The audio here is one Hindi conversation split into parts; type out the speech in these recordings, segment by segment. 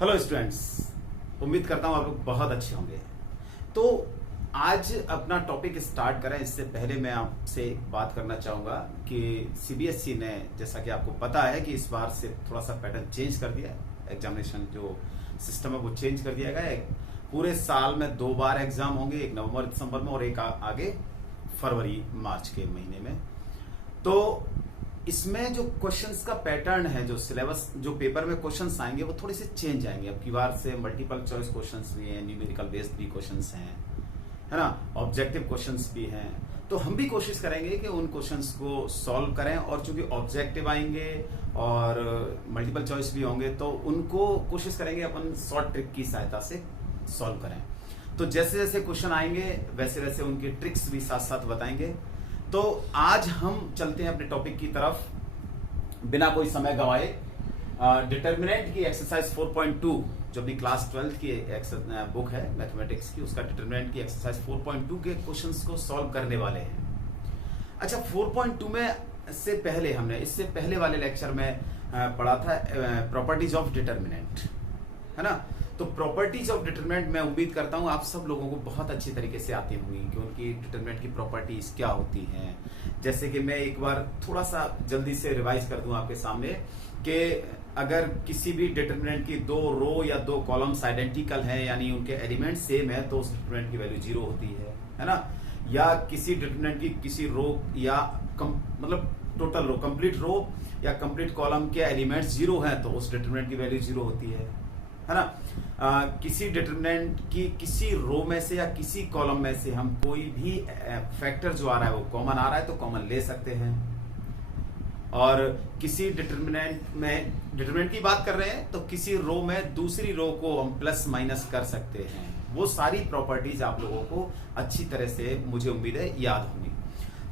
हेलो स्टूडेंट्स, उम्मीद करता हूँ आप लोग बहुत अच्छे होंगे। तो आज अपना टॉपिक स्टार्ट करें इससे पहले मैं आपसे बात करना चाहूँगा कि सीबीएसई ने, जैसा कि आपको पता है कि इस बार से थोड़ा सा पैटर्न चेंज कर दिया है। एग्जामिनेशन जो सिस्टम है वो चेंज कर दिया गया है। पूरे साल में 2 बार एग्जाम होंगे, एक नवंबर दिसंबर में और एक आगे फरवरी मार्च के महीने में। तो इसमें जो क्वेश्चंस का पैटर्न है, जो सिलेबस, जो पेपर में क्वेश्चंस आएंगे वो थोड़े से चेंज आएंगे। अब की बार से मल्टीपल चॉइस क्वेश्चंस भी हैं, न्यूमेरिकल बेस्ड भी क्वेश्चंस हैं, है ना, ऑब्जेक्टिव क्वेश्चंस भी हैं। तो हम भी कोशिश करेंगे कि उन क्वेश्चंस को सॉल्व करें, और चूंकि ऑब्जेक्टिव आएंगे और मल्टीपल चॉइस भी होंगे तो उनको कोशिश करेंगे अपन शॉर्ट ट्रिक की सहायता से सॉल्व करें। तो जैसे जैसे क्वेश्चन आएंगे वैसे वैसे उनके ट्रिक्स भी साथ साथ बताएंगे। तो आज हम चलते हैं अपने टॉपिक की तरफ बिना कोई समय गंवाए। डिटर्मिनेंट की एक्सरसाइज 4.2 जो अपनी क्लास 12 की बुक है मैथमेटिक्स की, उसका डिटर्मिनेंट की एक्सरसाइज 4.2 के क्वेश्चंस को सॉल्व करने वाले हैं। अच्छा, 4.2 में से पहले हमने इससे पहले वाले लेक्चर में पढ़ा था प्रॉपर्टीज ऑफ डिटर्मिनेंट, है ना। तो प्रॉपर्टीज ऑफ डिटरमिनेंट मैं उम्मीद करता हूं आप सब लोगों को बहुत अच्छी तरीके से आती होंगी कि उनकी डिटरमिनेंट की प्रॉपर्टीज क्या होती हैं। जैसे कि मैं एक बार थोड़ा सा जल्दी से रिवाइज कर दूं आपके सामने कि अगर किसी भी डिटरमिनेंट की 2 रो या 2 कॉलम्स आइडेंटिकल हैं, यानी उनके एलिमेंट सेम है, तो उस डिटरमिनेंट की वैल्यू 0 होती है ना। या किसी डिटरमिनेंट की किसी रो या मतलब टोटल रो, कंप्लीट रो या कंप्लीट कॉलम के एलिमेंट्स 0 हैं तो उस डिटरमिनेंट की वैल्यू 0 होती है ना। किसी डिटरमिनेंट की किसी रो में से या किसी कॉलम में से हम कोई भी फैक्टर जो आ रहा है वो कॉमन आ रहा है तो कॉमन ले सकते हैं। और किसी डिटरमिनेंट की बात कर रहे हैं तो किसी रो में दूसरी रो को हम प्लस माइनस कर सकते हैं। वो सारी प्रॉपर्टीज आप लोगों को अच्छी तरह से, मुझे उम्मीद है, याद होंगी।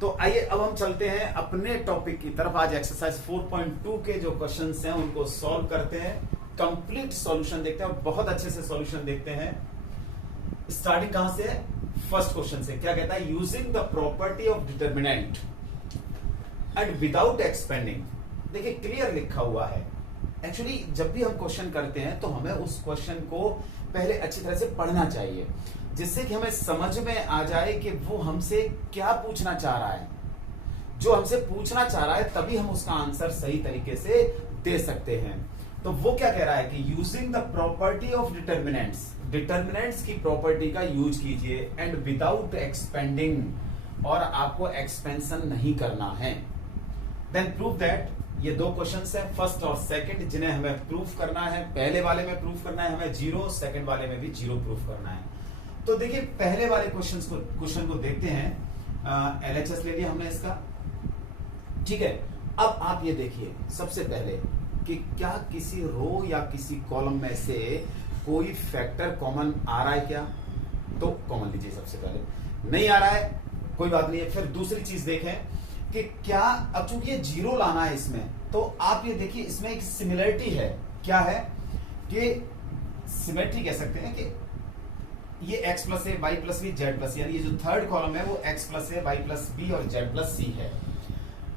तो आइए अब हम चलते हैं अपने टॉपिक की तरफ। आज एक्सरसाइज 4.2 के जो क्वेश्चंस हैं उनको सॉल्व करते हैं, कंप्लीट सॉल्यूशन देखते हैं और बहुत अच्छे से सॉल्यूशन देखते हैं। स्टार्टिंग कहां से है? फर्स्ट क्वेश्चन से। क्या कहता है? Using the property of determinant and without expanding. देखिए क्लियर लिखा हुआ है। एक्चुअली जब भी हम क्वेश्चन करते हैं तो हमें उस क्वेश्चन को पहले अच्छी तरह से पढ़ना चाहिए, जिससे कि हमें समझ में आ जाए कि वो हमसे क्या पूछना चाह रहा है। जो हमसे पूछना चाह रहा है तभी हम उसका आंसर सही तरीके से दे सकते हैं। तो वो क्या कह रहा है कि using the property of determinants, determinants की प्रॉपर्टी का यूज कीजिए, एंड विदाउट एक्सपेंडिंग, और आपको एक्सपेंशन नहीं करना है। Then prove that. ये 2 क्वेश्चंस हैं, फर्स्ट और सेकंड, जिन्हें हमें प्रूफ करना है। पहले वाले में प्रूफ करना है हमें 0, सेकंड वाले में भी 0 प्रूफ करना है। तो देखिए पहले वाले क्वेश्चन को देखते हैं। एलएचएस ले लिया हमने इसका, ठीक है। अब आप ये देखिए सबसे पहले कि क्या किसी रो या किसी कॉलम में से कोई फैक्टर कॉमन आ रहा है क्या? तो कॉमन लीजिए सबसे पहले। नहीं आ रहा है, कोई बात नहीं है। फिर दूसरी चीज देखें कि क्या, अब चूंकि ये 0 लाना है इसमें, तो आप ये देखिए इसमें एक सिमिलरिटी है। क्या है कि सिमिलरिटी कह सकते हैं कि ये x plus a y plus b z plus, यानी ये जो थर्ड कॉलम है वो x plus a y plus b और जेड प्लस सी है।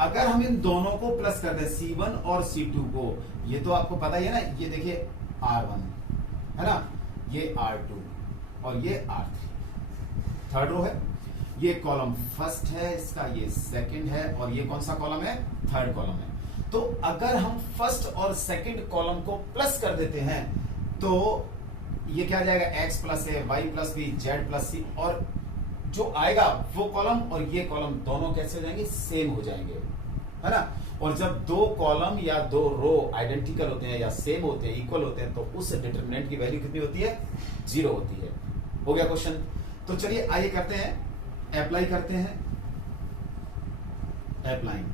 अगर हम इन दोनों को प्लस कर दें, C1 और C2 को, ये तो आपको पता ही है ना, ये देखिए R1 है ना, ये R2 और ये R3 थर्ड रो है। ये कॉलम फर्स्ट है इसका, ये सेकंड है, और ये कौन सा कॉलम है? थर्ड कॉलम है। तो अगर हम फर्स्ट और सेकंड कॉलम को प्लस कर देते हैं तो ये क्या आ जाएगा? x plus a y plus b z plus c, और जो आएगा वो कॉलम और ये कॉलम दोनों कैसे हो जाएंगे? सेम हो जाएंगे, है ना। और जब 2 कॉलम या 2 रो आइडेंटिकल होते हैं या सेम होते हैं, इक्वल होते हैं, तो उस डिटरमिनेंट की वैल्यू कितनी होती है? 0 होती है। हो गया क्वेश्चन। तो चलिए आइए करते हैं, अप्लाई करते हैं। अप्लाई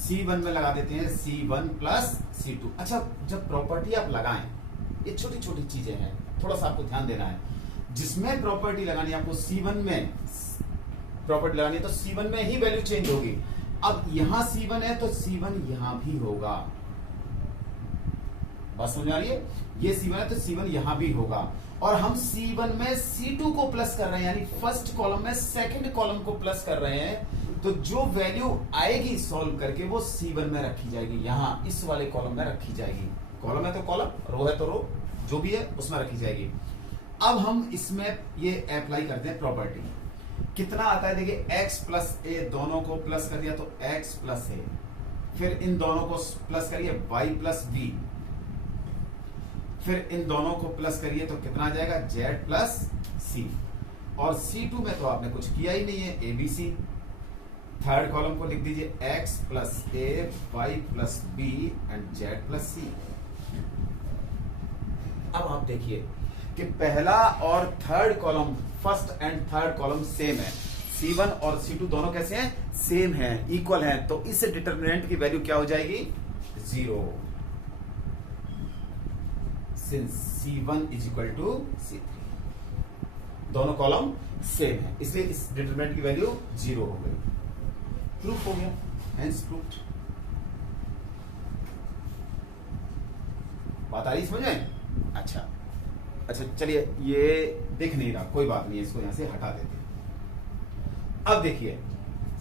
C1 में लगा देते हैं C1 प्लस C2। अच्छा, जब प्रॉपर्टी आप लगाएं, ये छोटी छोटी चीजें हैं, थोड़ा सा आपको ध्यान देना है। जिसमें प्रॉपर्टी लगानी है आपको, C1 में प्रॉपर्टी लगानी है तो C1 में ही वैल्यू चेंज होगी। अब यहां C1 है तो C1 यहां भी होगा। बात समझ आ रही है? ये C1 है तो C1 यहां भी होगा। और हम C1 में C2 को प्लस कर रहे हैं, यानी फर्स्ट कॉलम में सेकंड कॉलम को प्लस कर रहे हैं, तो जो वैल्यू आएगी सॉल्व करके वो C1 में रखी जाएगी, यहां इस वाले कॉलम में रखी जाएगी। कॉलम है तो कॉलम, रो है तो रो, जो भी है उसमें रखी जाएगी। अब हम इसमें ये अप्लाई करते हैं प्रॉपर्टी। कितना आता है देखिए, x प्लस ए, दोनों को प्लस कर दिया तो x प्लस ए, फिर इन दोनों को प्लस करिए y प्लस बी, फिर इन दोनों को प्लस करिए तो कितना आ जाएगा z प्लस सी। और C2 में तो आपने कुछ किया ही नहीं है, ABC। थर्ड कॉलम को लिख दीजिए x plus a, y plus b and z plus c. अब आप देखिए कि पहला और third column, first and third column same है, C1 और C2 दोनों कैसे हैं, सेम हैं, इक्वल हैं, तो इस डिटरमिनेंट की वैल्यू क्या हो जाएगी, 0, since C1 is equal to C3। दोनों कॉलम सेम है, इसलिए इस डिटरमिनेंट की वैल्यू 0 हो गई। प्रूफ हो गया, हेंस प्रूफ्ड। बात आ रही समझ में? अच्छा चलिए, ये दिख नहीं रहा, कोई बात नहीं, इसको यहां से हटा देते हैं। अब देखिए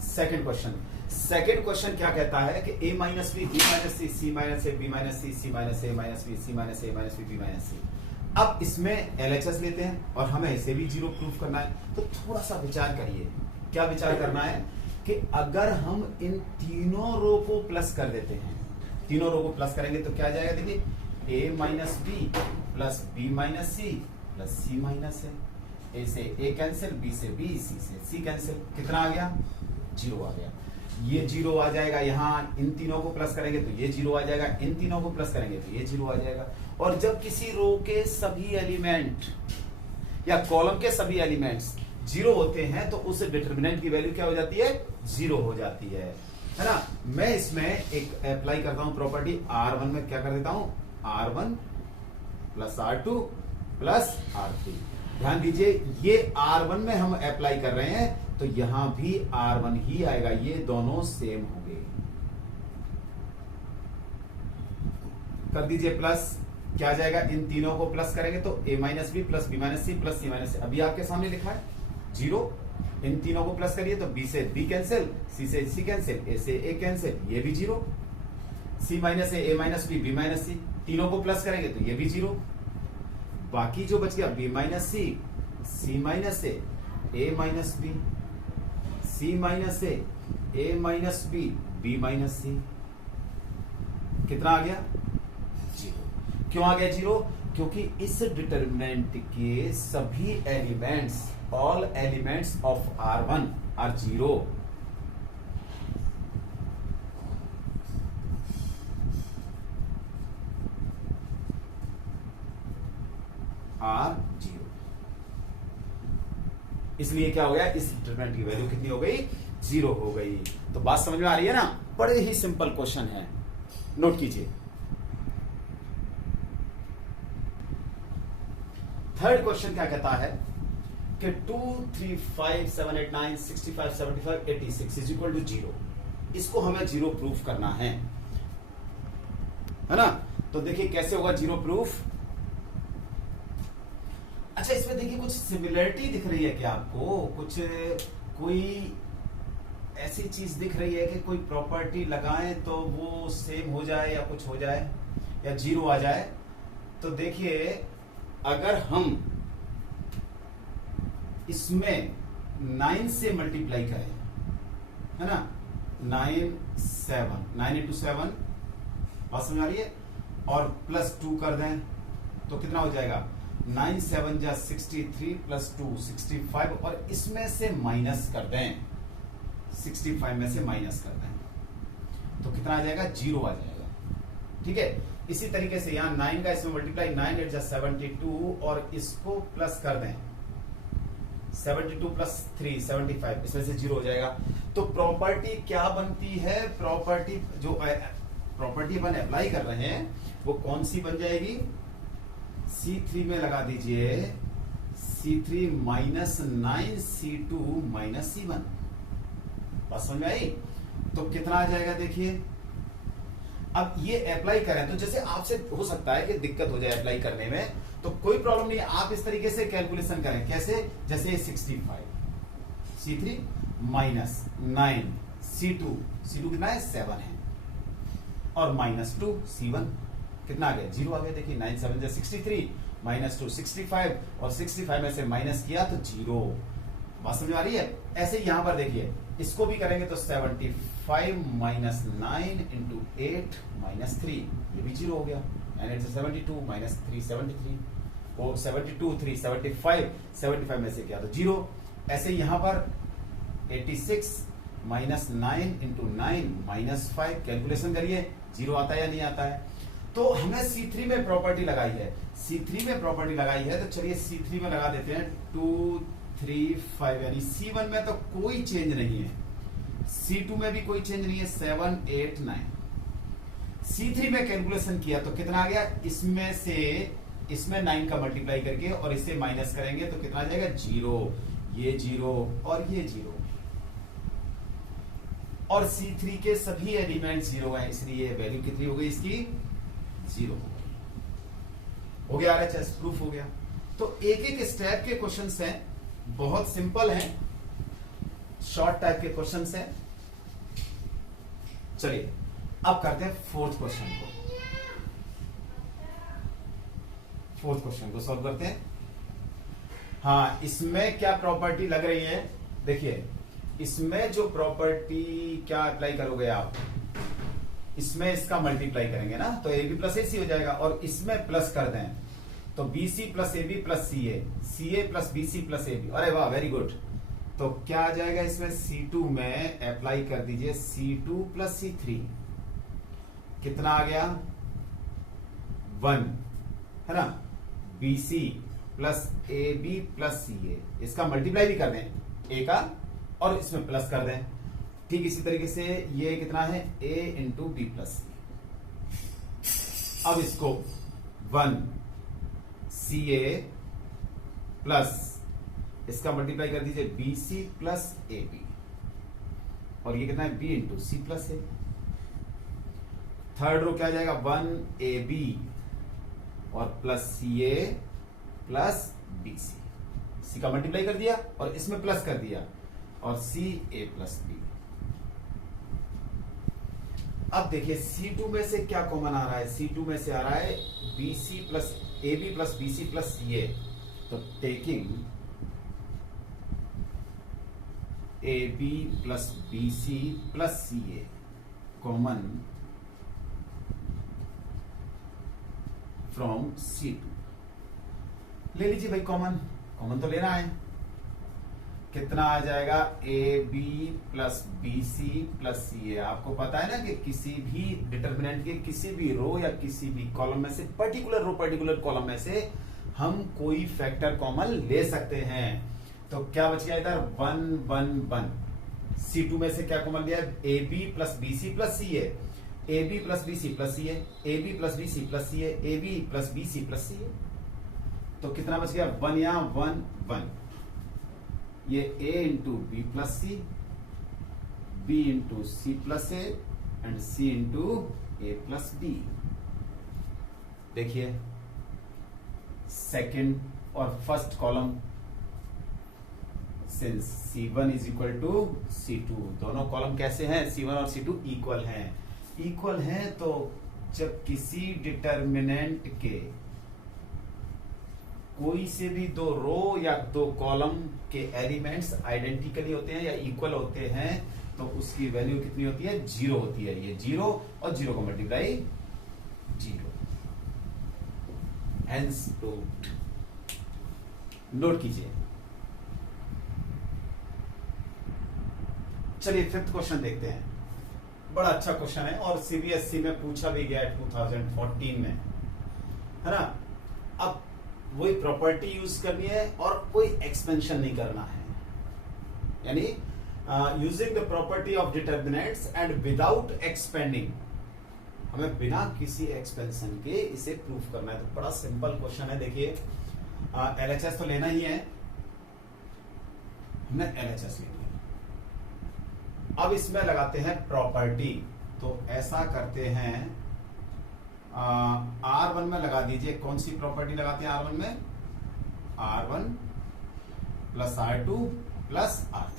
सेकंड क्वेश्चन। सेकंड क्वेश्चन क्या कहता है कि a minus B, B minus c, c minus A, B minus c, c minus A minus B, C minus A minus B, B minus c. अब इसमें LHS लेते हैं और हमें इसे भी 0 प्रूफ करना है, तो थोड़ा सा विचार करिए। क्या विचार करना है कि अगर हम इन तीनों रो को प्लस कर देते हैं, तीनों रो को प्लस करेंगे तो क्या जाएगा, देखिए a minus B plus B minus C plus C minus है, ए से ए कैंसिल, बी से बी, सी से सी कैंसिल, कितना आ गया, 0 आ गया। ये 0 आ जाएगा, यहाँ इन तीनों को प्लस करेंगे तो ये 0 आ जाएगा, इन तीनों को प्लस करेंगे तो ये 0 आ जाएगा। और जब किसी रो के सभी एलिमेंट या कॉलम के सभी एलिमेंट्स 0 होते हैं तो उस डिटरमिनेंट की वैल्यू क्या हो जाती है, 0 हो जाती है ना। मैं इसमें एक अप्लाई करता हूं प्रॉपर्टी, R1 में क्या कर देता हूं, R1 plus R2 plus R3। ध्यान दीजिए, ये R1 में हम अप्लाई कर रहे हैं तो यहां भी R1 ही आएगा, ये दोनों सेम होंगे। कर दीजिए प्लस, क्या आ जाएगा, इन तीनों को प्लस करेंगे तो a minus B plus B minus C plus C minus c, अभी आपके सामने लिखा है 0। इन तीनों को प्लस करिए तो b से b कैंसिल, c से c कैंसिल, a से a कैंसिल, ये भी 0। c माइनस ए माइनस बी, बी माइनस सी, तीनों को प्लस करेंगे तो ये भी 0। बाकी जो बच गया b माइनस सी, c माइनस ए माइनस बी, c माइनस ए माइनस बी, बी माइनस सी, कितना आ गया, 0। क्यों आ गया 0? क्योंकि इस डिटरमिनेंट के सभी elements, all elements of R1 are 0। Are 0, इसलिए क्या हो गया, इस डिटरमिनेंट की वैल्यू कितनी हो गई, 0 हो गई। तो बात समझ में आ रही है ना? बड़े ही सिंपल क्वेश्चन है, नोट कीजिए। थर्ड क्वेश्चन क्या कहता है कि 2 3 5 7 8 9 65 75 86 इज इक्वल टू 0। इसको हमें 0 प्रूफ करना है ना। तो देखिए कैसे होगा 0 प्रूफ। अच्छा, इसमें देखिए कुछ सिमिलरिटी दिख रही है क्या आपको, कुछ कोई ऐसी चीज दिख रही है कि कोई प्रॉपर्टी लगाएं तो वो सेम हो जाए या कुछ हो जाए या 0 आ जाए। तो देखिए, अगर हम इसमें 9 से मल्टीप्लाई करें, है ना, 9 इंटू 7, बात समझ आ रही है, और प्लस 2 कर दें तो कितना हो जाएगा, 9 7 जा 63 प्लस 2 65, और इसमें से माइनस कर दें, 65 में से माइनस कर दें तो कितना आ जाएगा, 0 आ जाएगा। ठीक है, इसी तरीके से यहां 9 का इसमें मल्टीप्लाई, 9 8 जा 72, और इसको प्लस कर दें, 72 प्लस 3 75, इसमें से 0 हो जाएगा। तो प्रॉपर्टी क्या बनती है, प्रॉपर्टी जो प्रॉपर्टी अपन अप्लाई कर रहे हैं वो कौन सी बन जाएगी, C3 में लगा दीजिए, C3 minus 9C2 minus C1। बात समझ में आई? तो कितना आ जाएगा देखिए। अब ये अप्लाई करें तो जैसे आपसे हो सकता है कि दिक्कत हो जाए अप्लाई करने में, तो कोई प्रॉब्लम नहीं, आप इस तरीके से कैलकुलेशन करें। कैसे? जैसे 65 C3 माइनस 9 C2 कितना है, 7 है, और माइनस 2 C1, कितना आ गया, 0 आ गया। देखिए 9 7 जा 63, -2 65, और 65 में से माइनस किया तो 0। बात समझ आ रही है? ऐसे ही यहां पर देखिए, इसको भी करेंगे तो 75 माइनस 9 इंटू 8 माइनस 3, ये भी 0 हो गया। एंड इट्स 72 माइनस 3 73, वो 72 3 75, 75 में से किया तो 0। ऐसे ही यहां पर 86 माइनस 9 इंटू 9 माइनस 5, कैलकुलेशन करिए 0 आता है या नहीं आता है। तो हमने C3 में प्रॉपर्टी लगाई है, C3 में प्रॉपर्टी लगाई है, तो चलिए C3 में लगा देते हैं 2 3 5, यानी C1 में तो कोई चेंज नहीं है, C2 में भी कोई चेंज नहीं है, 7 8 9। C3 में कैलकुलेशन किया तो कितना आ गया, इसमें से इसमें 9 का मल्टीप्लाई करके और इससे माइनस करेंगे तो कितना आ जाएगा, 0, ये 0 और ये 0। और C3 के सभी एलिमेंट 0 हैं, इसलिए वैल्यू कितनी हो गई इसकी, 0 हो गया। RHS प्रूफ हो गया। तो एक एक स्टेप के क्वेश्चंस हैं, बहुत सिंपल हैं, शॉर्ट टाइप के क्वेश्चंस हैं। चलिए अब करते हैं फोर्थ क्वेश्चन को सॉल्व करते हैं। हाँ, इसमें क्या प्रॉपर्टी लग रही है, देखिए इसमें जो प्रॉपर्टी क्या अप्लाई करोगे आप, इसमें इसका मल्टीप्लाई करेंगे ना, तो AB प्लस AC हो जाएगा, और इसमें प्लस कर दें तो BC plus AB plus CA plus BC plus AB। अरे वाह, वेरी गुड। तो क्या आ जाएगा इसमें, C2 में अप्लाई कर दीजिए C2 प्लस C3, कितना आ गया 1, है ना। BC plus AB plus CA, इसका मल्टीप्लाई भी कर दें A का, और इसमें प्लस कर दें। ठीक इसी तरीके से ये कितना है, A into B plus C। अब इसको 1 CA प्लस इसका मल्टीप्लाई कर दीजिए BC प्लस AB, और ये कितना है, B into C plus A। Third row क्या आ जाएगा, 1 AB और plus CA plus BC, C का मल्टीप्लाई कर दिया और इसमें प्लस कर दिया, और CA प्लस B। अब देखिए C2 में से क्या कॉमन आ रहा है, C2 में से आ रहा है BC plus AB plus BC plus CA। तो taking AB plus BC plus CA common from C2, ले लीजिए भाई, कॉमन तो लेना है। कितना आ जाएगा, AB plus BC plus CA। आपको पता है ना कि किसी भी डिटर्मिनेंट के किसी भी रो या किसी भी कॉलम में से, पर्टिकुलर रो पर्टिकुलर कॉलम में से हम कोई फैक्टर कॉमन ले सकते हैं। तो क्या बच गया इधर, 1 1 1। C2 में से क्या कॉमन लिया, AB plus BC plus CA, AB plus BC plus CA, AB plus BC plus CA, AB plus BC plus CA। तो कितना बच गया, 1 यहां 1 1, ये A into B plus C, B into C plus A, and C into A plus B. देखिए सेकेंड और first column, since C1 is equal to C2, दोनों कॉलम कैसे हैं, C1 और C2 इक्वल हैं। तो जब किसी डिटर्मिनेंट के कोई से भी दो रो या दो कॉलम के एलिमेंट्स आइडेंटिकली होते हैं या इक्वल होते हैं, तो उसकी वैल्यू कितनी होती है, 0 होती है। ये 0 और 0 को मल्टीप्लाई 0, हेंस प्रूव्ड। नोट कीजिए। चलिए फिफ्थ क्वेश्चन देखते हैं। बड़ा अच्छा क्वेश्चन है और सीबीएसई में पूछा भी गया है 2014 में, है ना। अब वही प्रॉपर्टी यूज करनी है और कोई एक्सपेंशन नहीं करना है, यानी using the property of determinants and without expanding, हमें बिना किसी एक्सपेंशन के इसे प्रूफ करना है। तो बड़ा सिंपल क्वेश्चन है। देखिए एलएचएस तो लेना ही है, हमने एलएचएस लेना है। अब इसमें लगाते हैं प्रॉपर्टी। तो ऐसा करते हैं, R1 में लगा दीजिए। कौन सी प्रॉपर्टी लगाते हैं R1 में, R1 plus R2 plus R3,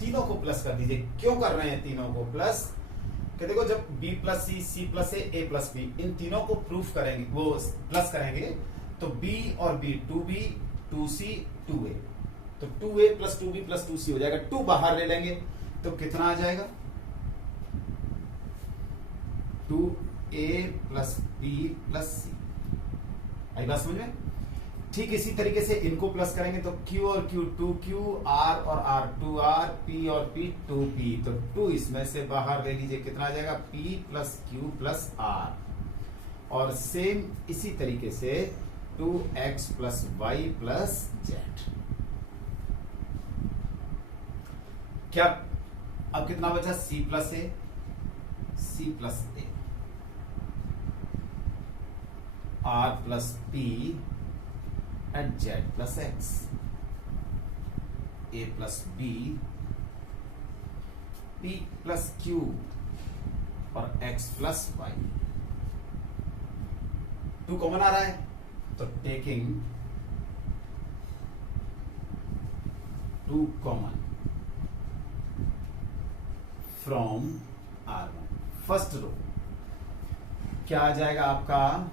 तीनों को प्लस कर दीजिए। क्यों कर रहे हैं तीनों को प्लस, कि देखो जब b प्लस सी, सी प्लस ए प्लस बी, इन तीनों को प्रूफ करेंगे, वो प्लस करेंगे, तो b और b 2b 2c 2a, तो 2a plus 2b plus 2c हो जाएगा। 2 बाहर ले लेंगे तो कितना आ जाएगा? 2a plus b plus c। आई बात समझ में? ठीक इसी तरीके से इनको प्लस करेंगे तो q और q 2q, r और r 2r, p और p 2p, तो 2 इसमें से बाहर ले लीजिए, कितना आ जाएगा? p plus q plus r। और सेम इसी तरीके से 2x plus y plus z। क्या अब कितना बचा? c plus a, c plus a, r plus p and z plus x, a plus b, p plus q और x प्लस y। 2 कॉमन आ रहा है तो taking 2 common from R1, first row क्या आ जाएगा आपका?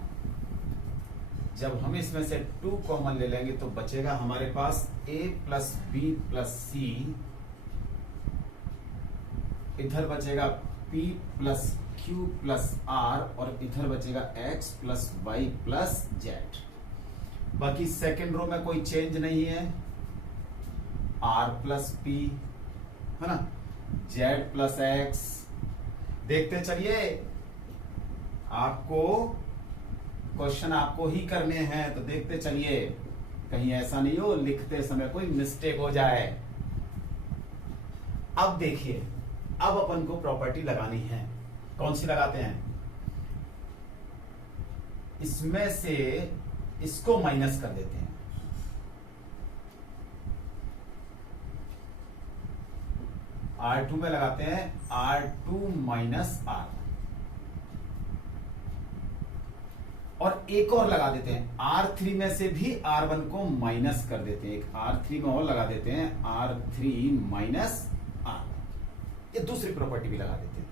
जब हम इसमें से 2 कॉमन ले लेंगे तो बचेगा हमारे पास a plus b plus c, इधर बचेगा p plus q plus r, और इधर बचेगा x plus y plus z। बाकी सेकेंड रो में कोई चेंज नहीं है, r प्लस p है ना, z प्लस x। देखते चलिए, आपको क्वेश्चन आपको ही करने हैं तो देखते चलिए, कहीं ऐसा नहीं हो लिखते समय कोई मिस्टेक हो जाए। अब देखिए, अब अपन को प्रॉपर्टी लगानी है। कौन सी लगाते हैं? इसमें से इसको माइनस कर देते हैं। R2 में लगाते हैं R2 माइनस R, और एक और लगा देते हैं R3 में से भी R1 को माइनस कर देते हैं, एक R3 में और लगा देते हैं R3 माइनस R1। ये दूसरी प्रॉपर्टी भी लगा देते हैं।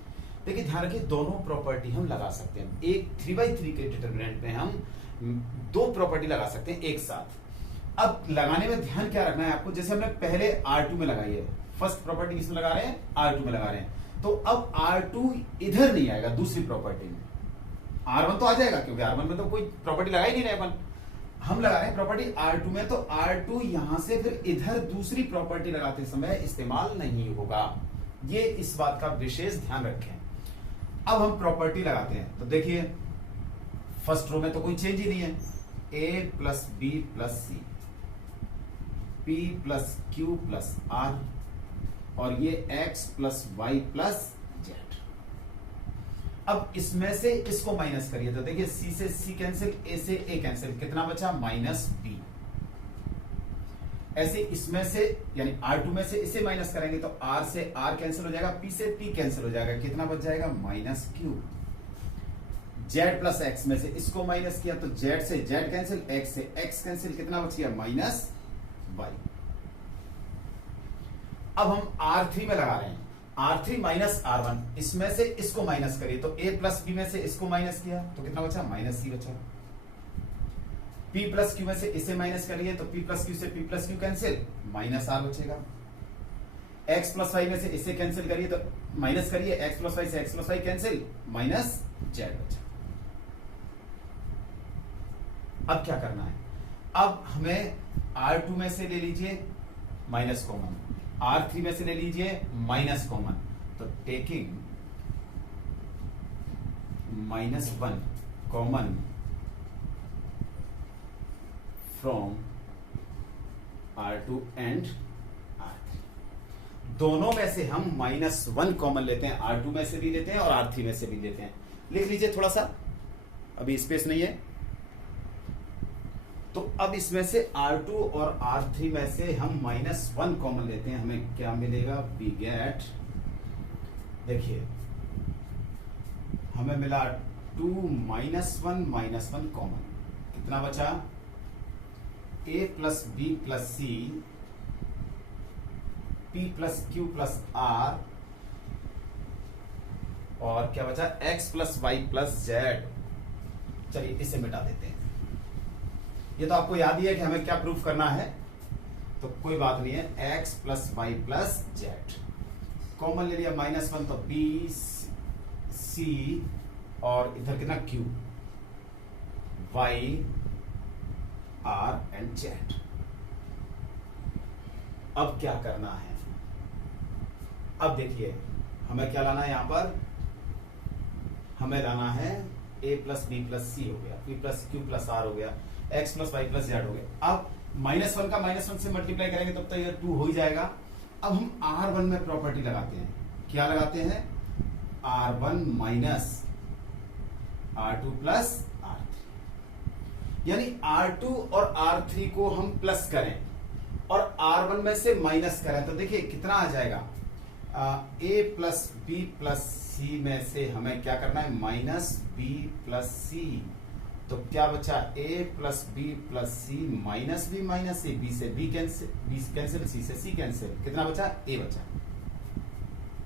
देखिए ध्यान रखिए, दोनों प्रॉपर्टी हम लगा सकते हैं। एक 3x3 के डिटरमिनेंट में हम 2 प्रॉपर्टी लगा सकते हैं एक साथ। अब लगाने में ध्यान क्या रखना है आपको, जैसे हमने पहले R2 में लगाई है, फर्स्ट प्रॉपर्टी किसमें लगा रहे हैं? R2 में लगा रहे हैं, तो अब R2 इधर नहीं आएगा दूसरी प्रॉपर्टी में, R1 तो आ जाएगा, क्योंकि R1 में तो कोई प्रॉपर्टी लगा ही नहीं रहे अपन, हम लगा रहे हैं प्रॉपर्टी R2 में, तो R2 यहां से फिर इधर दूसरी प्रॉपर्टी लगाते समय इस्तेमाल नहीं होगा। ये इस बात का विशेष ध्यान रखें। अब हम प्रॉपर्टी लगाते हैं तो देखिए, फर्स्ट रो में तो कोई चेंज ही नहीं है, a plus B plus C, p plus Q plus r, और ये x plus Y plus Z. अब इसमें से इसको माइनस करिए तो देखिए, c से c कैंसिल, a से a कैंसिल, कितना बचा? Minus b। ऐसे इसमें से यानी R2 में से इसे माइनस करेंगे तो R से R कैंसिल हो जाएगा, P से P कैंसिल हो जाएगा, कितना बच जाएगा? Minus Q। Z plus x में से इसको माइनस किया तो Z से Z कैंसिल, X से X कैंसिल, कितना बच गया? Minus Y। अब हम R3 में लगा रहे हैं, R3 माइनस R1, इसमें से इसको माइनस करिए तो A प्लस B में से इसको माइनस किया तो कितना बचा? माइनस C बचा। P प्लस क्यू में से इसे माइनस करिए तो P प्लस क्यू से P plus Q cancel, minus R बचेगा। X प्लस वाई में से इसे कैंसिल करिए तो माइनस करिए, X प्लस वाई से X plus Y cancel, minus Z बचा। अब क्या करना है? अब हमें R2 में से ले लीजिए माइनस कॉमन, R3 में से ले लीजिए माइनस कॉमन, तो taking -1 common from R2 and R3, दोनों में से हम -1 कॉमन लेते हैं, R2 में से भी लेते हैं और R3 में से भी लेते हैं। लिख लीजिए थोड़ा सा, अभी स्पेस नहीं है, तो अब इसमें से R2 और R3 में से हम -1 कॉमन लेते हैं, हमें क्या मिलेगा? वी गेट, देखिए हमें मिला 2 -1 कॉमन, कितना बचा? A plus B plus C, P plus Q plus R, और क्या बचा, x plus Y plus Z. चलिए इसे मिटा देते हैं। ये तो आपको याद ही है कि हमें क्या प्रूफ करना है, तो कोई बात नहीं है। x plus Y plus Z common ले लिया, -1 तो b c और इधर कितना q, y r and z। अब क्या करना है, अब देखिए हमें क्या लाना है, यहां पर हमें लाना है a plus B plus C हो गया, p plus Q plus R हो गया, x plus Y plus Z हो गया। अब -1 का -1 से मल्टीप्लाई करेंगे तब तो ये 2 हो ही जाएगा। अब हम R1 में प्रॉपर्टी लगाते हैं, क्या लगाते हैं, R1 minus R2 plus R3, यानी R2 और R3 को हम प्लस करें और R1 में से माइनस करें, तो देखिए कितना आ जाएगा, a प्लस बी प्लस सी में से हमें क्या करना है, माइनस बी प्लस सी। तो क्या बचा, a plus B plus C minus B minus C, b से b cancel, b cancel, c से c कैंसिल, कितना बचा, a बचा।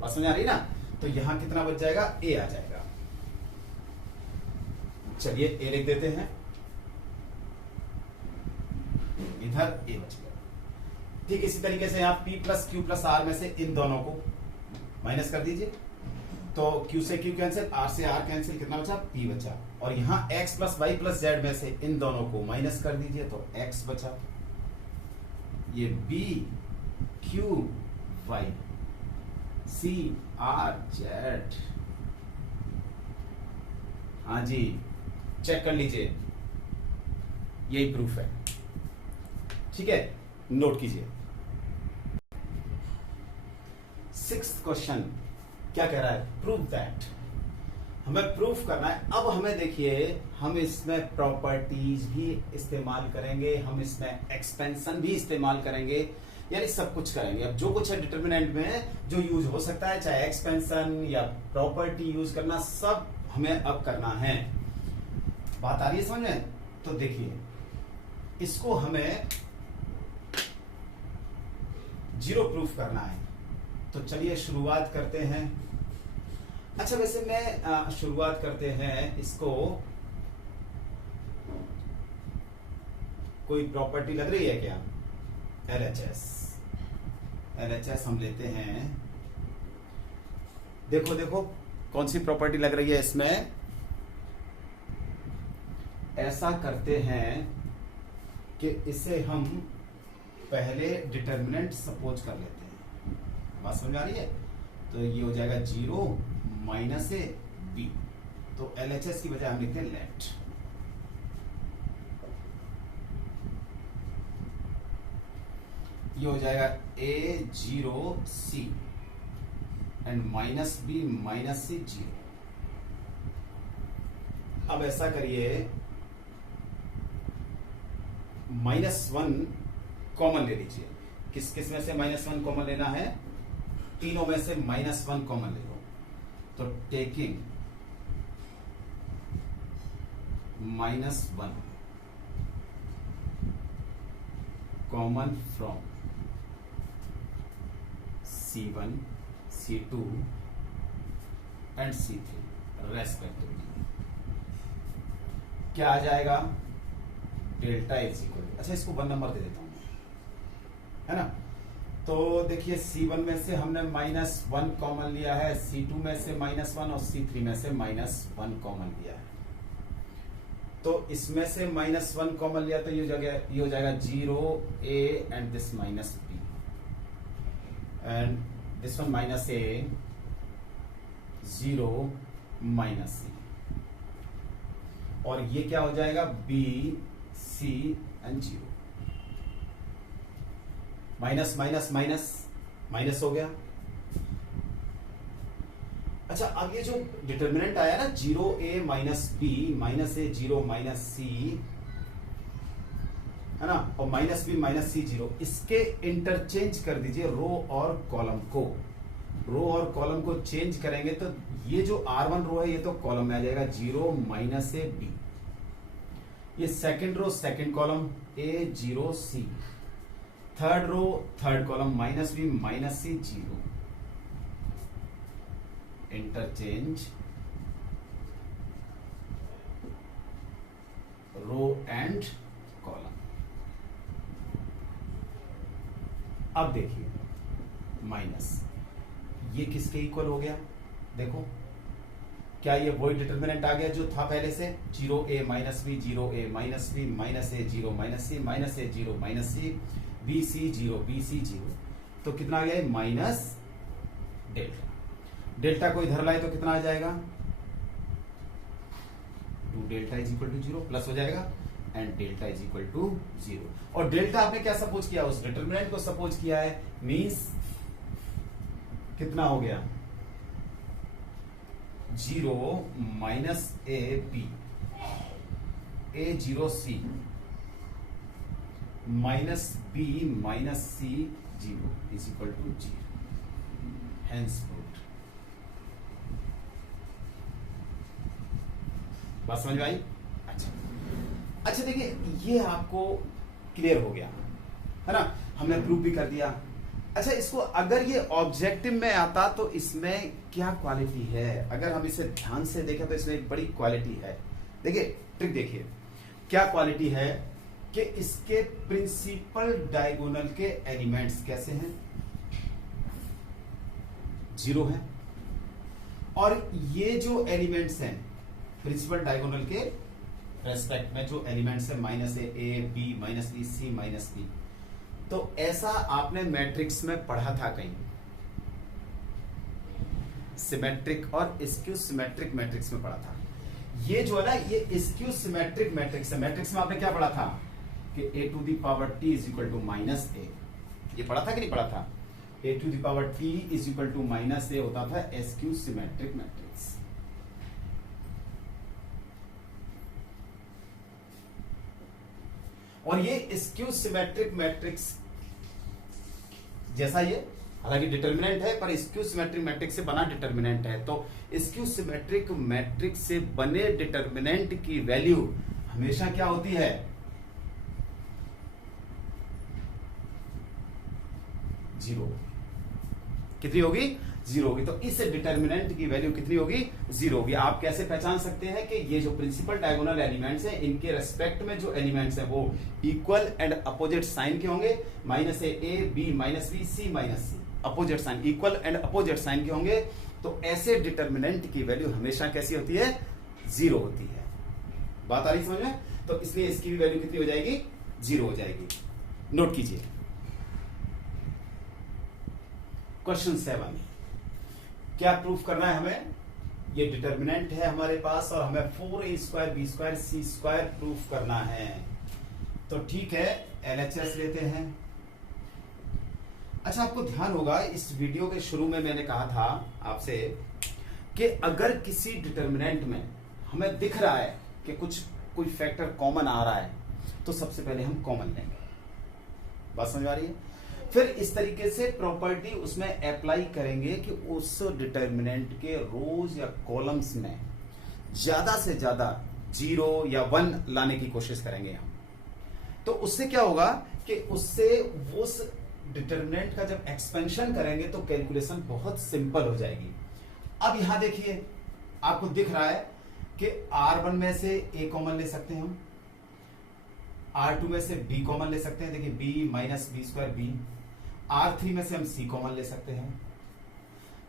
बात समझ आ रही ना, तो यहां कितना बच जाएगा, a आ जाएगा। चलिए a लिख देते हैं, इधर a बच गया। ठीक इसी तरीके से यहां p plus Q plus R में से इन दोनों को माइनस कर दीजिए, तो q से q कैंसिल, r से r कैंसिल, कितना बचा, p बचा। और यहां x plus Y plus Z में से इन दोनों को माइनस कर दीजिए तो x बचा। ये b q y c r z, हाँ जी चेक कर लीजिए, यही प्रूफ है। ठीक है, नोट कीजिए। 6th क्वेश्चन क्या कह रहा है, प्रूव दैट, हमें प्रूफ करना है। अब हमें देखिए, हम इसमें प्रॉपर्टीज भी इस्तेमाल करेंगे, हम इसमें एक्सपेंशन भी इस्तेमाल करेंगे, यानी सब कुछ करेंगे। अब जो कुछ है डिटर्मिनेंट में जो यूज हो सकता है, चाहे एक्सपेंशन या प्रॉपर्टी यूज करना, सब हमें अब करना है। बात आ रही है समझ में? तो देखिए इसको हमें जीरो प्रूफ करना है, तो चलिए शुरुआत करते हैं। अच्छा वैसे मैं शुरुआत करते हैं, इसको कोई प्रॉपर्टी लग रही है क्या, LHS हम लेते हैं। देखो देखो कौन सी प्रॉपर्टी लग रही है इसमें। ऐसा करते हैं कि इसे हम पहले डिटर्मिनेंट सपोज कर लेते हैं, बात समझ आ रही है। तो ये हो जाएगा 0 माइनस ए बी, तो LHS की बजाय हम लिखते हैं लेट। ये हो जाएगा A0C and minus B minus सी 0। अब ऐसा करिए, -1 कॉमन ले लीजिए। किस किस में से -1 कॉमन लेना है, तीनों में से -1 कॉमन ले लो। तो taking -1 common from C1 C2 and C3 respectively, क्या आ जाएगा, डेल्टा इज इक्वल, अच्छा इसको 1 नंबर दे देता हूं, है ना। तो देखिए C1 में से हमने -1 कॉमन लिया है, C2 में से -1 और C3 में से -1 कॉमन लिया है। तो इसमें से -1 कॉमन लिया तो ये हो जाएगा 0A and this -B and this one -A 0 -C, और ये क्या हो जाएगा, B C and 0, minus minus minus minus हो गया। अच्छा अब ये जो डिटर्मिनेंट आया ना 0A -B -A 0 -C, है ना, और -B -C 0, इसके इंटरचेंज कर दीजिए रो और कॉलम को। रो और कॉलम को चेंज करेंगे तो ये जो R1 रो है ये तो कॉलम में आ जाएगा 0 -A B, ये second row second column A0C, third row third column -B -C 0, interchange row and column. अब देखिए माइनस, ये किसके इक्वल हो गया? देखो क्या ये वही डिटर्मिनेंट आ गया जो था पहले से, 0a minus b, 0a minus B, minus a 0 minus c, minus a 0 minus c, b c 0 b c 0। तो कितना आ गया? Minus delta. डेल्टा को इधर लाए तो कितना आ जाएगा? 2 delta is equal to 0 plus हो जाएगा and delta is equal to 0। और डेल्टा आपने क्या सपोज किया? उस डिटर्मिनेंट को सपोज किया है, मींस कितना हो गया? 0 minus A B, A 0 C, minus B minus C 0 is equal to 0। Hence proved. बात समझ में आई? अच्छा देखिए, ये आपको क्लियर हो गया है ना, हमने प्रूव भी कर दिया। अच्छा, इसको अगर ये ऑब्जेक्टिव में आता तो इसमें क्या क्वालिटी है? अगर हम इसे ध्यान से देखें तो इसमें एक बड़ी क्वालिटी है। देखिए ट्रिक देखिए, क्या क्वालिटी है कि इसके प्रिंसिपल डायगोनल के एलिमेंट्स कैसे हैं? 0 है। और ये जो एलिमेंट्स हैं प्रिंसिपल डायगोनल के रेस्पेक्ट में, जो एलिमेंट्स है minus A B minus B C minus B, तो ऐसा आपने मैट्रिक्स में पढ़ा था कहीं? सिमेट्रिक और स्क्यू सिमेट्रिक मैट्रिक्स में पढ़ा था। ये जो है ना, ये स्क्यू सिमेट्रिक मैट्रिक्स है। मैट्रिक्स में आपने क्या पढ़ा था कि a to the power t is equal to minus a. ये पढ़ा था कि नहीं पढ़ा था? a to the power t is equal to minus a होता था स्क्यू सिमेट्रिक मैट्रिक्स। और ये स्क्यू सिमेट्रिक मैट्रिक्स जैसा ये, हालांकि डिटर्मिनेंट है पर स्क्यू सिमेट्रिक मैट्रिक्स से बना डिटर्मिनेंट है। तो स्क्यू सिमेट्रिक मैट्रिक्स से बने डिटर्मिनेंट की वैल्यू हमेशा क्या होती है? 0। कितनी होगी? 0 होगी। तो इस डिटर्मिनेंट की वैल्यू कितनी होगी? 0 होगी। आप कैसे पहचान सकते हैं कि ये जो प्रिंसिपल डायगोनल एलिमेंट्स हैं, इनके रेस्पेक्ट में जो एलिमेंट्स हैं वो इक्वल एंड अपोजिट साइन के होंगे। Minus A B minus B C minus C, opposite sign, equal and opposite sign के होंगे। तो ऐसे डिटर्मिनेंट की वैल्यू हमेशा कैसी होती है? 0 होती है। बात आ रही समझ में? तो इसलिए इसकी भी वैल्यू कितनी हो जाएगी? 0 हो जाएगी। नोट कीजिए क्वेश्चन 7। क्या प्रूफ करना है हमें? ये डिटर्मिनेंट है हमारे पास और हमें 4a square b square c square proof करना है। तो ठीक है, LHS लेते हैं। अच्छा, आपको ध्यान होगा इस वीडियो के शुरू में मैंने कहा था आपसे कि अगर किसी डिटर्मिनेंट में हमें दिख रहा है कि कोई फैक्टर कॉमन आ रहा है तो सबसे पहले हम कॉमन लेंगे। बात समझ आ रही है? फिर इस तरीके से प्रॉपर्टी उसमें अप्लाई करेंगे कि उस डिटर्मिनेंट के रोज या कॉलम्स में ज्यादा से ज्यादा 0 या 1 लाने की कोशिश करेंगे हम। तो उससे क्या होगा कि उससे उस डिटर्मिनेंट का जब एक्सपेंशन करेंगे तो कैलकुलेशन बहुत सिंपल हो जाएगी। अब यहां देखिए, आपको दिख रहा है कि R1 में से A कॉमन ले सकते हैं हम, R2 में से B कॉमन ले सकते हैं। देखिए B minus B square B, R3 में से हम C कॉमन ले सकते हैं।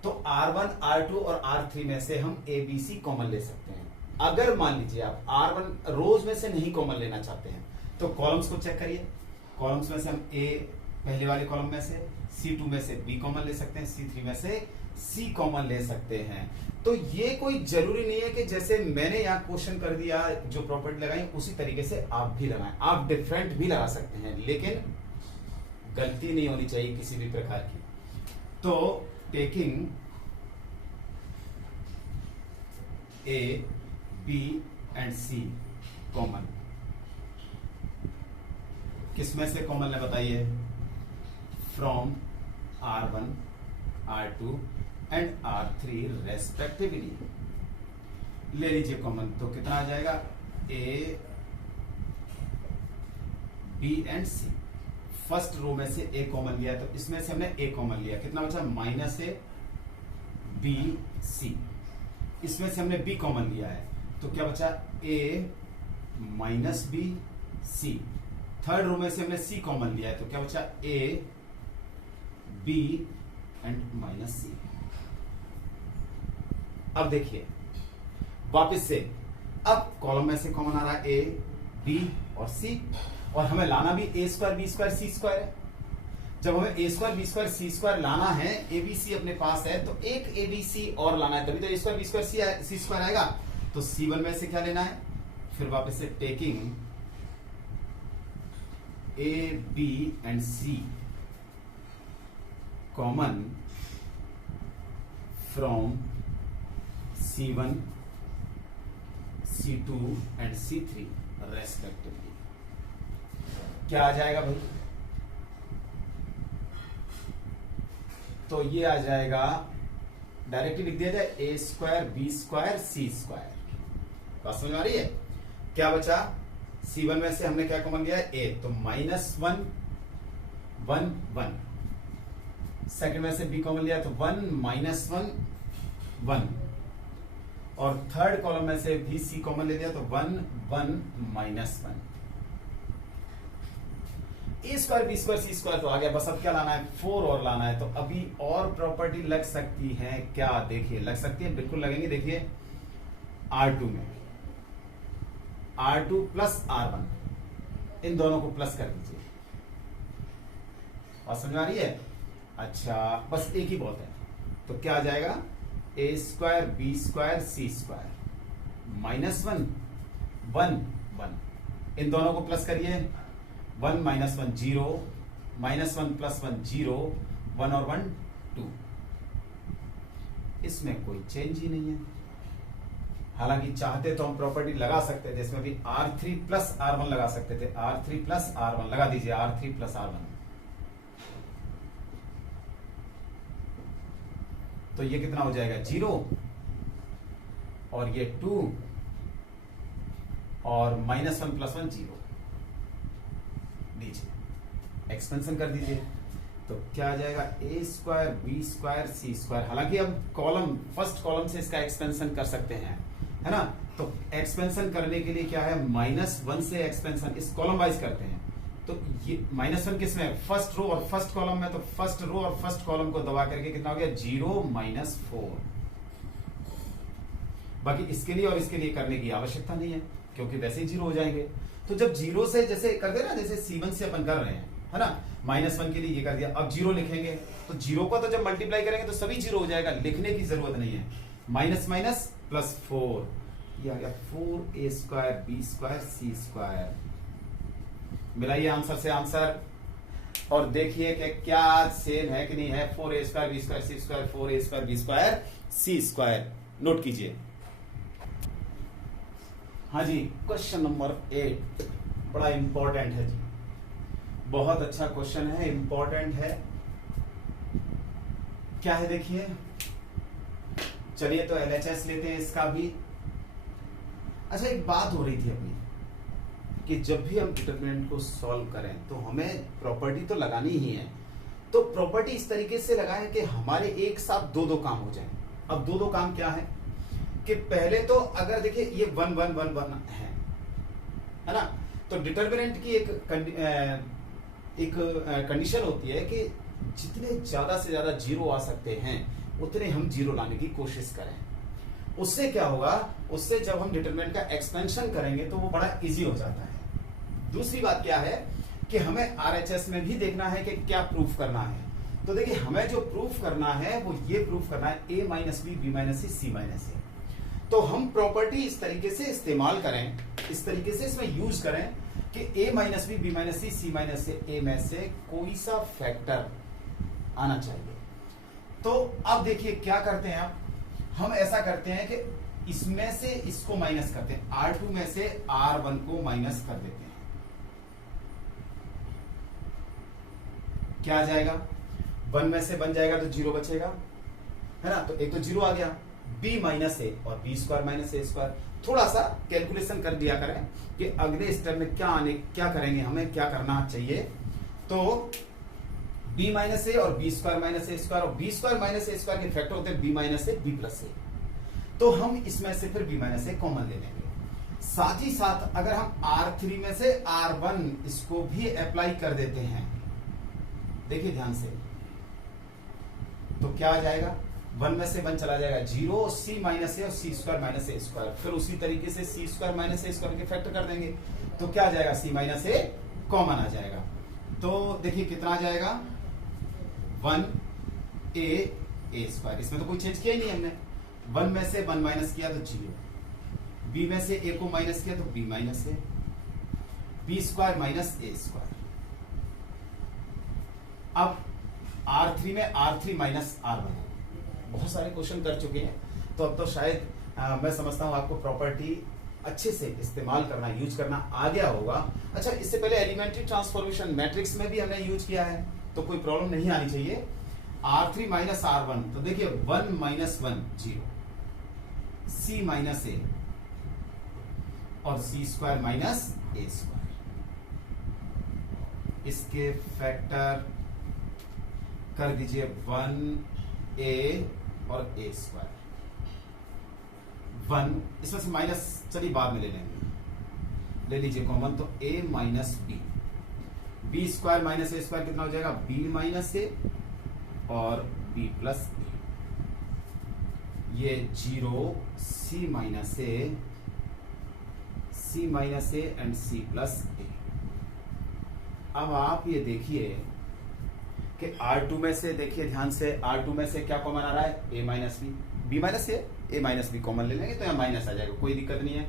तो R1, R2 और R3 में से हम ABC कॉमन ले सकते हैं। अगर मान लीजिए आप R1 रोज में से नहीं कॉमन लेना चाहते हैं तो कॉलम्स को चेक करिए। कॉलम्स में से हम A पहले वाले कॉलम में से, C2 में से B कॉमन ले सकते हैं, C3 में से C कॉमन ले सकते हैं। तो ये कोई जरूरी नहीं है कि जैसे मैंने यहाँ क्वेश्चन कर दिया, जो प्रॉपर्टी लगाई उसी तरीके से आप भी लगाएं। आप डिफरेंट भी लगा सकते हैं, लेकिन गलती नहीं होनी चाहिए किसी भी प्रकार की। तो taking A, B and C common, किसमें से कॉमन है बताइए? From R1, R2 and R3 respectively ले लीजिए कॉमन। तो कितना आ जाएगा? A, B and C। First row में से A कॉमन लिया तो इसमें से हमने A कॉमन लिया, कितना बचा? माइनस A बी सी, इसमें से हमने बी कॉमन लिया है तो क्या बचा a minus B c. Third row में से हमने सी कॉमन लिया है तो क्या बचा ए बी एंड माइनस सी। अब देखिए वापस से, अब कॉलम में से कॉमन आ रहा है ए बी और सी, और हमें लाना भी ए square b square c square है। जब हमें ए square b square c square लाना है, ए बी सी अपने पास है तो एक ए बी सी और लाना है, तभी तो ए square b square c square आएगा। तो C1 में से क्या लेना है, फिर वापस से taking A B and C common from C1 C2 and C3 respectively. क्या आ जाएगा भाई, तो ये आ जाएगा, डायरेक्टली लिख दिया जाए ए square b square c square. बात समझ में आ रही है। क्या बचा, C1 में से हमने क्या कॉमन लिया है ए, तो -1 1 1। सेकंड में से बी कॉमन लिया तो 1 -1 1, और थर्ड कॉलम में से भी सी कॉमन ले लिया तो 1 1 -1। ए square b square c square तो आ गया, बस अब क्या लाना है 4 और लाना है। तो अभी और प्रॉपर्टी लग सकती है क्या, देखिए लग सकती है, बिल्कुल लगेंगे। देखिए R2 में R2 प्लस R1, इन दोनों को प्लस कर दीजिए। बात समझ में आ रही है। अच्छा बस एक ही बहुत है, तो क्या आ जाएगा ए square b square c square -1 1 1, इन दोनों को प्लस करिए, 1 -1 0, -1 + 1 0, 1 और 1 2। इसमें कोई चेंज ही नहीं है। हालांकि चाहते तो हम प्रॉपर्टी लगा सकते थे, इसमें भी R3 + R1 लगा सकते थे। R3 + R1 लगा दीजिए, R3 + R1, तो ये कितना हो जाएगा 0, और ये 2, और -1 + 1 0 दीजिए, एक्सपेंशन कर दीजिए। तो क्या आ जाएगा ए square b square c square. हालांकि अब कॉलम, फर्स्ट कॉलम से इसका एक्सपेंशन कर सकते हैं, है ना। तो एक्सपेंशन करने के लिए क्या है, -1 से एक्सपेंशन, इस कॉलम वाइज करते हैं। तो ये -1 किस में, फर्स्ट रो और फर्स्ट कॉलम में, तो फर्स्ट रो और फर्स्ट कॉलम को दबा करके कितना हो गया 0 -4। बाकी इसके लिए और इसके लिए करने की आवश्यकता नहीं है, क्योंकि वैसे ही 0 हो जाएंगे। तो जब 0 से जैसे करते ना, जैसे C1 से अपन कर रहे हैं, है ना, -1 के लिए ये कर दिया, अब 0 लिखेंगे तो 0 को तो जब मल्टीप्लाई करेंगे तो सभी 0 हो जाएगा, लिखने की जरूरत नहीं है। माइनस प्लस 4, ये आ गया 4a square b square c square. मिलाइए answer से आंसर और देखिए कि क्या सेम है कि नहीं है। 4a square b square c square, 4a square b square c square. Note कीजिए। हाँ जी, क्वेश्चन नंबर 8 बड़ा इंपॉर्टेंट है जी, बहुत अच्छा क्वेश्चन है, इंपॉर्टेंट है। क्या है देखिए, चलिए तो LHS लेते हैं इसका भी। अच्छा एक बात हो रही थी अपनी कि जब भी हम डिटरमिनेंट को सॉल्व करें तो हमें प्रॉपर्टी तो लगानी ही है। तो प्रॉपर्टी इस तरीके से लगाएं कि हमारे एक साथ दो काम हो जाएं। अब दो काम क्या है कि पहले तो अगर देखिए ये 1 1 1 1 है ना, तो डिटरमिनेंट की एक कंडीशन होती है कि जितने ज्यादा से ज्यादा 0 आ सकते हैं उतने हम 0 लाने की कोशिश करें। उससे क्या होगा, उससे जब हम डिटरमिनेंट का एक्सपेंशन करेंगे तो वो बड़ा इजी हो जाता है। दूसरी बात क्या है कि हमें RHS में भी देखना है कि क्या प्रूफ करना है। तो देखिए हमें जो प्रूफ करना है वो ये प्रूफ करना है a - b b - c c - a। तो हम प्रॉपर्टी इस तरीके से इस्तेमाल करें, इस तरीके से इसमें यूज करें कि a - b b - c c - a में से कोई सा फैक्टर आना चाहिए। तो अब देखिए क्या करते हैं, हम ऐसा करते हैं कि इसमें से इसको माइनस करते हैं, R2 में से R1 को माइनस कर देते हैं। क्या आ जाएगा, 1 में से बन जाएगा तो 0 बचेगा, है ना। तो एक तो 0 आ गया, b - a और b स्क्वायर - a स्क्वायर। थोड़ा सा कैलकुलेशन कर दिया करें कि अगले स्टेप में क्या करेंगे, हमें क्या करना चाहिए। तो बी माइनस ए और बी स्क्वायर माइनस ए स्क्वायर, और बी स्क्वायर माइनस ए स्क्वायर के फैक्टर होते हैं b minus A b plus a. तो हम इसमें से फिर बी माइनस ए कॉमन ले लेंगे। साथ ही साथ अगर हम R3 में से R1 इसको भी अप्लाई कर देते हैं, देखिए ध्यान से, तो क्या आ जाएगा, 1 में से 1 चला जाएगा 0, c माइनस ए और सी स्क्वायर माइनस ए स्क्वायर, फिर उसी तरीके से सी स्क्वायर माइनस ए स्क्वायर के फैक्टर कर देंगे, तो क्या आ जाएगा, c माइनस ए कॉमन आ जाएगा। तो देखिए कितना आ जाएगा, 1a स्क्वायर, इसमें तो कोई चेंज किया ही नहीं हमने। 1 में से 1 माइनस किया तो 0, b में से a को माइनस किया तो b माइनस ए, बी स्क्वायर माइनस ए स्क्वायर। अब R3 में R3 माइनस R1, बहुत सारे क्वेश्चन कर चुके हैं, तो अब तो शायद मैं समझता हूं आपको प्रॉपर्टी अच्छे से इस्तेमाल करना, यूज करना आ गया होगा। अच्छा, इससे पहले एलिमेंट्री ट्रांसफॉर्मेशन मैट्रिक्स में भी हमने यूज किया है, तो कोई प्रॉब्लम नहीं आनी चाहिए। R3 माइनस R1, तो देखिए 1 माइनस 1 0, c माइनस ए और सी स्क्वायर माइनस ए स्क्वायर, इसके फैक्टर कर दीजिए 1a और a स्क्वायर, 1 इसमें से माइनस चलिए बाद में ले लेंगे, ले लीजिए कॉमन, तो a minus B, B square minus A square कितना हो जाएगा, b माइनस ए और b प्लस ए, ये 0 c minus a, c minus a and c plus a. अब आप ये देखिए कि R2 में से, देखिए ध्यान से, R2 में से क्या कॉमन आ रहा है, a minus B, B minus A minus B common ले लेंगे तो यहाँ माइनस आ जाएगा, कोई दिक्कत नहीं है।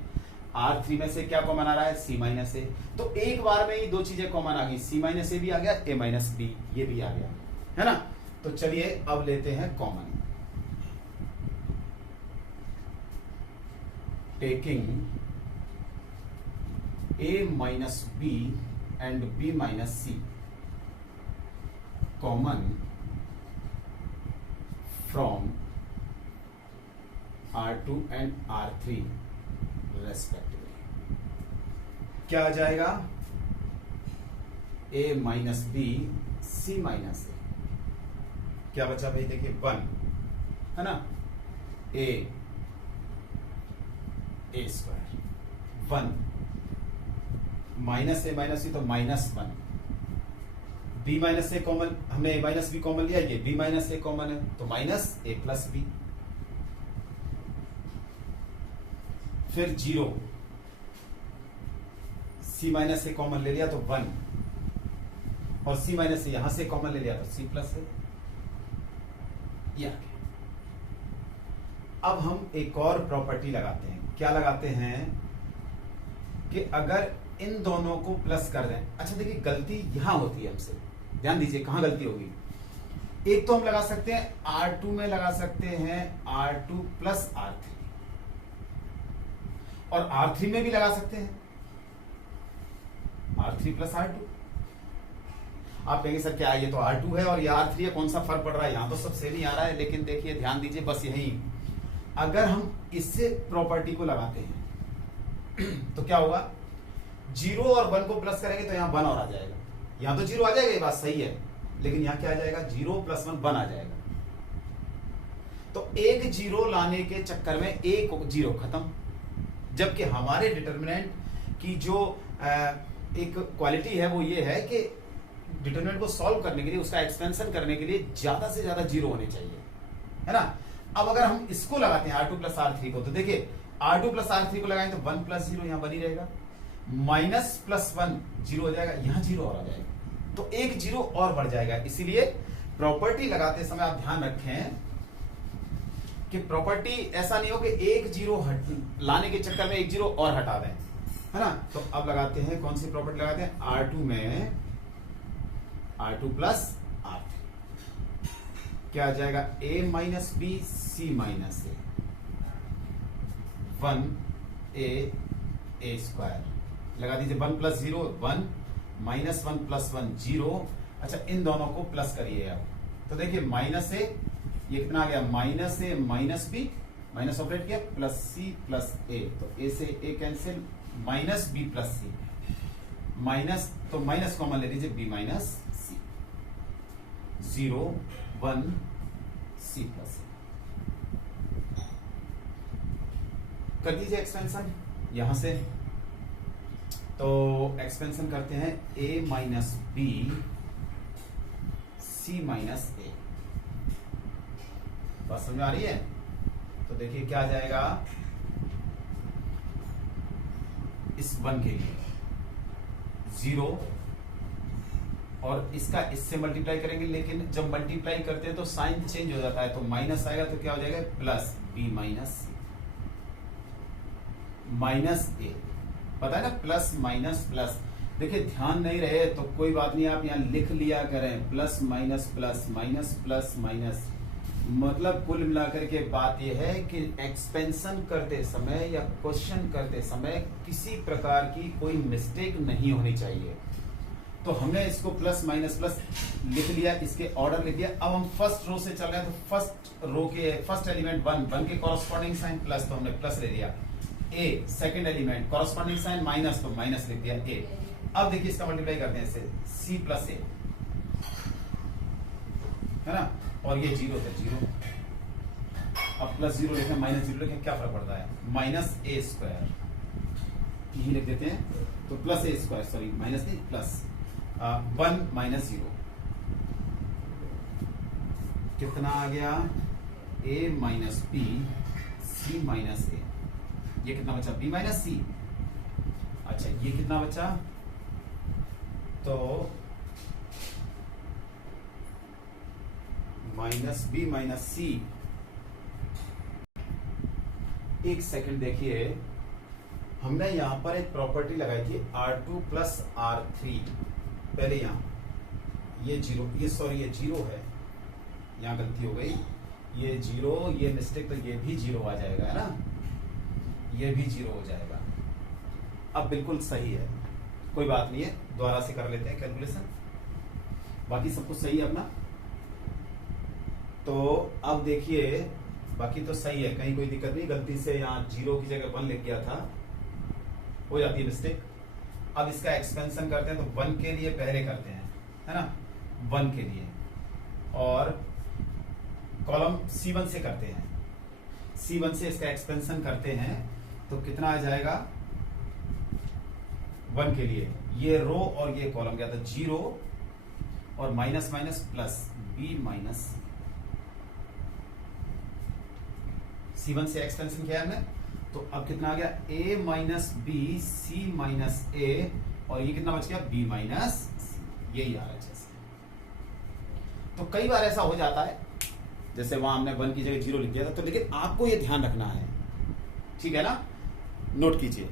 R3 में से क्या कॉमन आ रहा है, c माइनस ए, तो एक बार में ही दो चीजें कॉमन आ गई, c माइनस ए भी आ गया, a माइनस बी ये भी आ गया, है ना। तो चलिए अब लेते हैं common, taking a minus b and b minus c common from R2 and R3 respectively, क्या आ जाएगा, a minus B C minus a, क्या बचा भाई, देखिए 1 है ना, a square 1 minus A minus c, तो minus 1, b minus a common, हमने a माइनस बी कॉमन लिया, ये b माइनस ए कॉमन है तो माइनस a प्लस बी, फिर 0, c माइनस ए कॉमन ले लिया तो 1, और c माइनस ए यहां से कॉमन ले लिया तो c प्लस ए, यह। अब हम एक और प्रॉपर्टी लगाते हैं, क्या लगाते हैं कि अगर इन दोनों को प्लस कर दें, अच्छा देखिए गलती यहां होती है हमसे, ध्यान दीजिए कहां गलती होगी। एक तो हम लगा सकते हैं R2 में लगा सकते हैं R2 प्लस R3, और R3 में भी लगा सकते हैं R3 प्लस R2। आप कहेंगे सर क्या ये तो R2 है और ये R3 है, कौन सा फर्क पड़ रहा है, यहां तो सब सेम ही आ रहा है, लेकिन देखिए ध्यान दीजिए बस यही, अगर हम इससे प्रॉपर्टी को लगाते हैं तो क्या होगा, 0 और 1 को प्लस करेंगे तो यहां 1 और आ जाएगा, यहां तो 0 आ जाएगा, ये बात सही है, लेकिन यहां क्या आ जाएगा, 0 प्लस 1 आ जाएगा। तो एक 0 लाने के चक्कर में एक 0 खत्म, जबकि हमारे डिटर्मिनेंट की जो एक क्वालिटी है वो ये है कि डिटर्मिनेंट को सॉल्व करने के लिए, उसका एक्सपेंशन करने के लिए ज्यादा से ज्यादा 0 होने चाहिए, है ना। अब अगर हम इसको लगाते हैं R2 प्लस R3 को, तो देखिए R2 प्लस R3 को लगाएं तो 1 प्लस 0 यहां बनी रहेगा, माइनस प्लस 1 0 हो जाएगा, यहां 0 और आ जाएगा, तो एक 0 और बढ़ जाएगा। इसीलिए प्रॉपर्टी लगाते समय आप ध्यान रखें कि प्रॉपर्टी ऐसा नहीं हो कि एक 0 लाने के चक्कर में एक 0 और हटा दें, है ना। तो अब लगाते हैं, कौन सी प्रॉपर्टी लगाते हैं, R2 में R2 प्लस R3, क्या आ जाएगा, a minus B C minus A, 1a square लगा दीजिए, 1 प्लस 0 1, माइनस 1 प्लस 1 0। अच्छा इन दोनों को प्लस करिए आप, तो देखिए माइनस ए, ये कितना आ गया, माइनस ए माइनस बी, माइनस ऑपरेट किया, प्लस सी प्लस ए, तो ए से A cancel, minus B plus C, minus तो माइनस कॉमन ले लीजिए, बी माइनस सी। 0 1 C प्लस कर दीजिए एक्सपेंशन यहां से। तो एक्सपेंशन करते हैं a minus B C minus a. बात समझ में आ रही है? तो देखिए क्या आ जाएगा इस 1 के लिए 0 और इसका इससे मल्टीप्लाई करेंगे, लेकिन जब मल्टीप्लाई करते हैं तो साइन चेंज हो जाता है, तो माइनस आएगा तो क्या हो जाएगा प्लस बी माइनस माइनस ए। पता है ना, प्लस माइनस प्लस। देखिए ध्यान नहीं रहे तो कोई बात नहीं, आप यहां लिख लिया करें plus minus plus minus plus minus. मतलब कुल मिलाकर के बात यह है कि एक्सपेंशन करते समय या क्वेश्चन करते समय किसी प्रकार की कोई मिस्टेक नहीं होनी चाहिए। तो हमने इसको प्लस माइनस प्लस लिख लिया, इसके ऑर्डर लिख दिया। अब हम फर्स्ट रो से चल रहे हैं, तो फर्स्ट रो के फर्स्ट एलिमेंट 1 के कॉरस्पॉन्डिंग साइन प्लस, तो हमने प्लस ले लिया। A second element corresponding sign minus, तो माइनस लिख दिया ए। अब देखिए इसका मल्टीप्लाई करते हैं इससे सी प्लस ए, है ना, और ये 0 था 0। अब प्लस 0 लिखें माइनस 0 लिखें, क्या फर्क पड़ता है, माइनस ए स्क्वायर यही लिख देते हैं। तो plus a square, sorry minus नहीं प्लस 1 माइनस 0 कितना आ गया, a minus B C minus a. ये कितना बचा, b माइनस सी। अच्छा ये कितना बचा, तो माइनस बी माइनस सी। एक सेकंड देखिए, हमने यहां पर एक प्रॉपर्टी लगाई थी R2 प्लस R3। पहले यहां ये 0, ये सॉरी ये 0 है, यहां गलती हो गई, ये 0, ये मिस्टेक, तो ये भी 0 आ जाएगा, है ना, ये भी 0 हो जाएगा। अब बिल्कुल सही है, कोई बात नहीं है, दोबारा से कर लेते हैं कैलकुलेशन, बाकी सब कुछ सही है अपना। तो अब देखिए बाकी तो सही है, कहीं कोई दिक्कत नहीं। गलती से यहाँ 0 की जगह 1 लिख गया था, हो जाती है मिस्टेक। अब इसका एक्सपेंशन करते हैं, तो 1 के लिए पहले करते हैं, है ना, 1 के लिए, और कॉलम C1 से करते हैं। C1 से इसका एक्सपेंशन करते हैं तो कितना आ जाएगा 1 के लिए, ये रो और ये कॉलम क्या था 0 और minus minus plus b minus. C1 से एक्सपेंशन किया हमने, तो अब कितना आ गया a minus B C minus a, और ये कितना बच गया b माइनस सी। यही आ रहा है जैसे। तो कई बार ऐसा हो जाता है, जैसे वहां हमने 1 की जगह 0 लिख दिया था, तो लेकिन आपको ये ध्यान रखना है, ठीक है ना, नोट कीजिए।